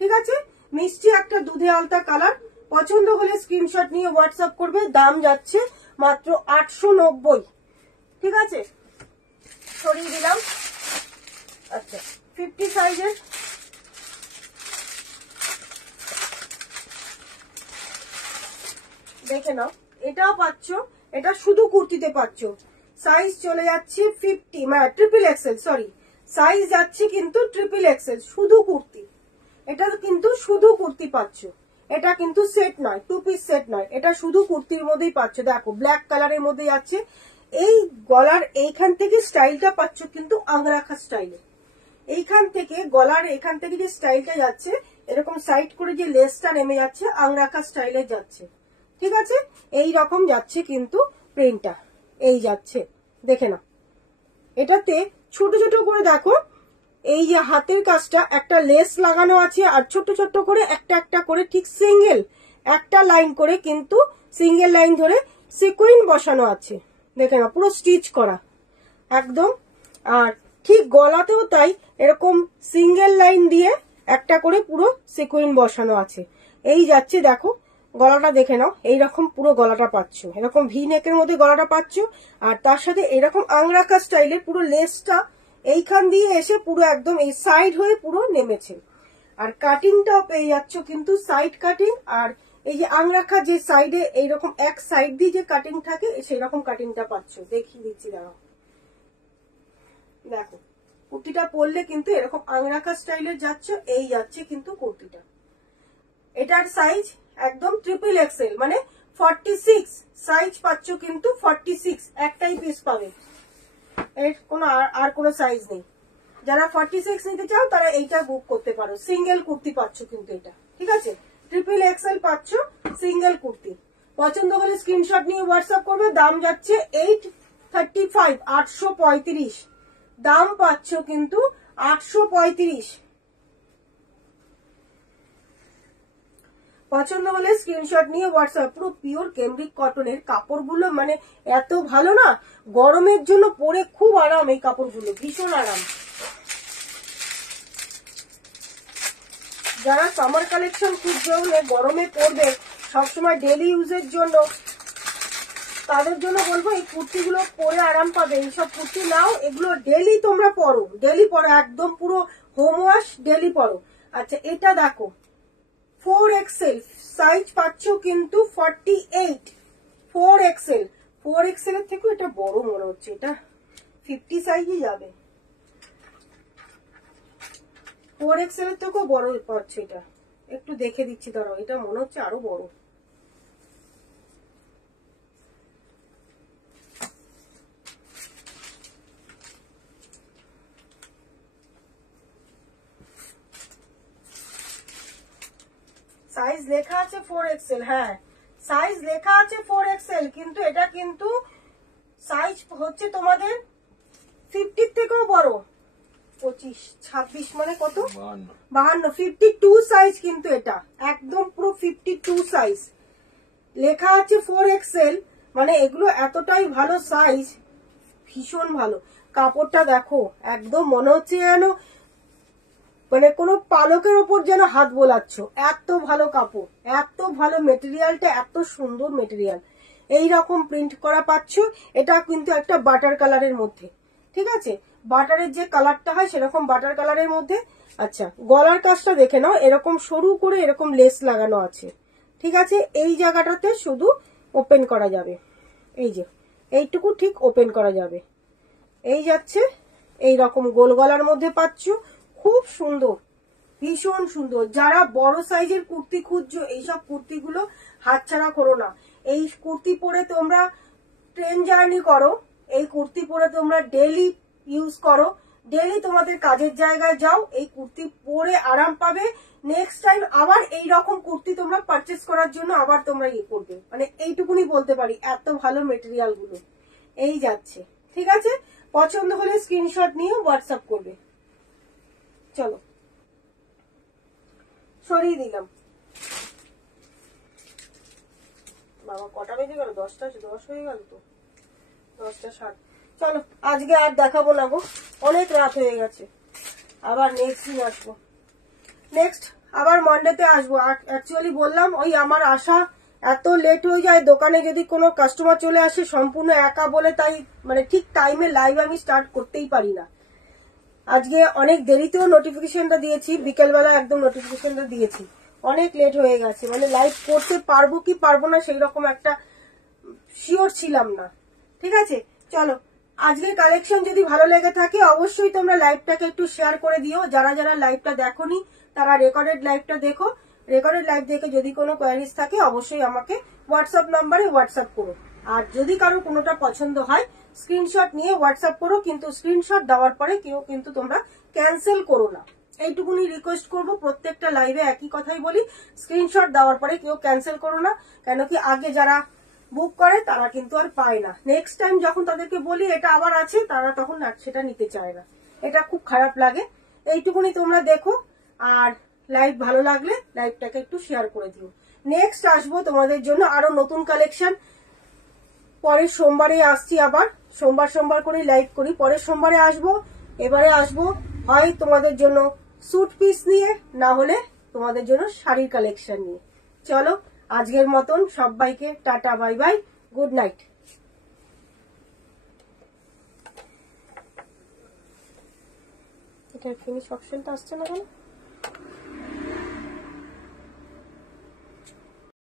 ঠিক আছে, মিষ্টি একটা দুধে আলতা কালার। পছন্দ হলে স্ক্রিনশট নিয়ে হোয়াটসঅ্যাপ করবে। দাম যাচ্ছে মাত্র 890। ঠিক আছে, সরিয়ে দিলাম। আচ্ছা, 50 সাইজের দেখে নাও, এটাও পাচ্ছ, এটা শুধু কুর্তিতে পাচ্ছ। সাইজ চলে যাচ্ছে 50, মানে ট্রিপল এক্সেল, সরি, সাইজ যাচ্ছে কিন্তু ট্রিপল এক্সেল, শুধু কুর্তি। এটা কিন্তু শুধু কুর্তি পাচ্ছ, এটা কিন্তু সেট নয়, 2 পিস সেট নয়, এটা শুধু কুর্তির মধ্যেই পাচ্ছ। দেখো ব্ল্যাক কালারের মধ্যে যাচ্ছে। এই গলার এইখান থেকে স্টাইলটা পাচ্ছ কিন্তু আংরাখা স্টাইলে, এইখান থেকে গলার এখান থেকে যে স্টাইলটা যাচ্ছে, এরকম সাইড করে যে লেসটা নেমে যাচ্ছে, আংরাখা স্টাইলে যাচ্ছে। ঠিক আছে, এই রকম যাচ্ছে কিন্তু প্রিন্টটা, এই যাচ্ছে। দেখে নাও, এটাতে ছোট ছোট করে দেখো, এই যে হাতের কাজটা একটা লেস লাগানো আছে, আর ছোট ছোট করে একটা একটা করে ঠিক সিঙ্গেল একটা লাইন করে কিন্তু সিঙ্গেল লাইন ধরে সিকুইন বসানো আছে। দেখে নাও, পুরো স্টিচ করা একদম। আর ঠিক গলাতেও তাই, এরকম সিঙ্গেল লাইন দিয়ে একটা করে পুরো সিকুইন বসানো আছে। এই যাচ্ছে, দেখো গলাটা দেখে নাও, এইরকম পুরো গলাটা পাচ্ছ, এরকম ভি নেকের মধ্যে গলাটা পাচ্ছ। আর তার সাথে এরকম আংরাখা স্টাইলের পুরো লেসটা এইখান দিয়ে এসে পুরো একদম এই সাইড হয়ে পুরো নেমেছে। আর কাটিংটাও পেয়ে যাচ্ছ কিন্তু সাইড কাটিং, আর এই যে আংরাখা যে সাইডে এইরকম এক সাইড দিয়ে যে কাটিং থাকে সেই রকম কাটিংটা পাচ্ছ, দেখিয়ে দিচ্ছি দাঁড়াও। দেখো কুর্তিটা পরলে কিন্তু এরকম আংরাখা স্টাইলের যাচ্ছে, এই যাচ্ছে কিন্তু কুর্তিটা। এটার সাইজ একদম ট্রিপল এক্সেল, মানে 46 সাইজ পাচ্ছ, কিন্তু 46 একটাই পিস পাবে, এর কোনো আর কোনো সাইজ নেই। যারা 46 নিতে চাও তারা এইটা বুক করতে পারো। সিঙ্গেল কুর্তি পাচ্ছ কিন্তু এটা, ঠিক আছে? ট্রিপল এক্সেল পাচ্ছ, সিঙ্গেল কুর্তি। পছন্দ হলে স্ক্রিনশট নিয়ে হোয়াটসঅ্যাপ করবে। দাম যাচ্ছে 835, 835 দাম পাচ্ছ কিন্তু 835। পছন্দ হলে স্ক্রিনশট নিয়ে হোয়াটসঅ্যাপ। পুরো পিওর ক্যামব্রিক কটনের কাপড়গুলো, মানে এত ভালো না, গরমের জন্য পরে খুব আরাম, এই কাপড়গুলো ভীষণ আরাম। যারা সামার কালেকশন খুঁজছে, গরমে পরবে, সবসময় ডেলি ইউজের জন্য, তাদের জন্য বলবো এই কুর্তিগুলো পরে আরাম পাবে। এইসব কুর্তি নাও, এগুলো ডেলি তোমরা পরো, ডেলি পরো, একদম পুরো হোম ওয়াশ ডেলি পরো। আচ্ছা এটা দেখো 4XL সাইজ পাচ্ছ কিন্তু 48, 4XL, 4XL এর থেকেও এটা বড় মনে হচ্ছে, এটা 50 সাইজই যাবে। 4XL এর থেকেও বড় পাচ্ছে এটা, একটু দেখে দিচ্ছি দাঁড়াও, এটা মনে হচ্ছে আরো বড়। সাইজ লেখা আছে 4XL, হ্যাঁ সাইজ লেখা আছে 4XL, কিন্তু এটা কিন্তু সাইজ হচ্ছে তোমাদের 50 থেকেও বড়। 25, 26 মানে কত? 52, 52 সাইজ কিন্তু এটা, একদম পুরো 52 সাইজ। লেখা আছে 4XL, মানে এগুলো এতটাই ভালো সাইজ, ভীষণ ভালো। কাপড়টা দেখো, একদম মনে হচ্ছে যেন মানে কোনো পালকের ওপর যেন হাত বোলাচ্ছ, এত ভালো কাপড়, এত ভালো মেটেরিয়ালটা, এত সুন্দর মেটেরিয়াল। এই রকম প্রিন্ট করা পাচ্ছ। এটা কিন্তু একটা বাটার কালারের মধ্যে, ঠিক আছে? বাটারের যে কালারটা হয় সেরকম বাটার কালারের মধ্যে। আচ্ছা গলার কাজটা দেখে নাও, এরকম সরু করে এরকম লেস লাগানো আছে, ঠিক আছে? এই জায়গাটাতে শুধু ওপেন করা যাবে, এই যে এইটুকু ঠিক ওপেন করা যাবে, এই যাচ্ছে এই রকম গোল গলার মধ্যে পাচ্ছ, খুব সুন্দর, ভীষণ সুন্দর। যারা বড় সাইজের কুর্তি খুঁজছো, এইসব কুর্তিগুলো হাতছাড়া করো না। এই কুর্তি পরে তোমরা ট্রেন জার্নি করো, এই কুর্তি পরে তোমরা ডেলি ইউজ করো, ডেলি তোমাদের কাজের জায়গায় যাও, এই কুর্তি পরে আরাম পাবে। নেক্সট টাইম আবার এই রকম কুর্তি তোমরা পারচেস করার জন্য আবার তোমরা ইয়ে করবে, মানে এইটুকুনি বলতে পারি, এত ভালো মেটেরিয়াল গুলো। এই যাচ্ছে, ঠিক আছে? পছন্দ হলে স্ক্রিনশট নিয়ে হোয়াটসঅ্যাপ করবে। চলো সরিয়ে দিলাম। বাবা কটা বেজে গেল? 10 হয়ে গেল তো, 10:60। চলো আজকে আর দেখাবো না গো, অনেক রাত হয়ে গেছে। আবার নেক্সট দিন আসবো, নেক্সট আবার মন্ডেতে আসবো। অ্যাকচুয়ালি বললাম ওই আমার আসা এত লেট হয়ে যায়, দোকানে যদি কোনো কাস্টমার চলে আসে সম্পূর্ণ একা বলে, তাই মানে ঠিক টাইমে লাইভ আমি স্টার্ট করতেই পারি না। আজকে অনেক দেরিতেও নোটিফিকেশনটা দিয়েছি, বিকেলবেলা একদম নোটিফিকেশনটা দিয়েছি, অনেক লেট হয়ে গেছে, মানে লাইভ করতে পারবো কি পারবো না সেই রকম একটা শিওর ছিলাম না, ঠিক আছে? চলো আজকের কালেকশন যদি ভালো লেগে থাকে অবশ্যই তোমরা লাইভটাকে একটু শেয়ার করে দিও। যারা যারা লাইভটা দেখোনি তারা রেকর্ডেড লাইভটা দেখো, রেকর্ডেড লাইভ দেখে যদি কোনো কোয়ারিজ থাকে অবশ্যই আমাকে হোয়াটসঅ্যাপ নাম্বারে হোয়াটসঅ্যাপ করো। আর যদি কারো কোনোটা পছন্দ হয় স্ক্রিনশট নিয়ে হোয়াটসঅ্যাপ করো, কিন্তু স্ক্রিনশট দেওয়ার পরে কেউ কিন্তু তোমরা ক্যান্সেল করো না, এইটুকুনি রিকোয়েস্ট করবো। প্রত্যেকটা লাইভে একই কথাই বলি, স্ক্রিনশট দেওয়ার পরে কেউ ক্যান্সেল করো না, কেন কি আগে যারা বুক করে তারা কিন্তু আর পায় না। নেক্সট টাইম যখন তাদেরকে বলি এটা আবার আছে, তারা তখন সেটা নিতে চায় না, এটা খুব খারাপ লাগে। এইটুকুনি তোমরা দেখো, আর লাইভ ভালো লাগলে লাইভটাকে একটু শেয়ার করে দিও। নেক্সট আসবো তোমাদের জন্য আরো নতুন কালেকশন, পরের সোমবারে আসছি, আবার সোমবার সোমবার করে লাইভ করি, পরের সোমবারে আসবো। এবারে আসবো হয় তোমাদের জন্য স্যুট পিস নিয়ে, না হলে তোমাদের জন্য শাড়ির কালেকশন নিয়ে। চলো আজকের মতন সবাইকে tata, bye bye, good night. এটা ফিনিশ অপশনটা আসছে না কেন?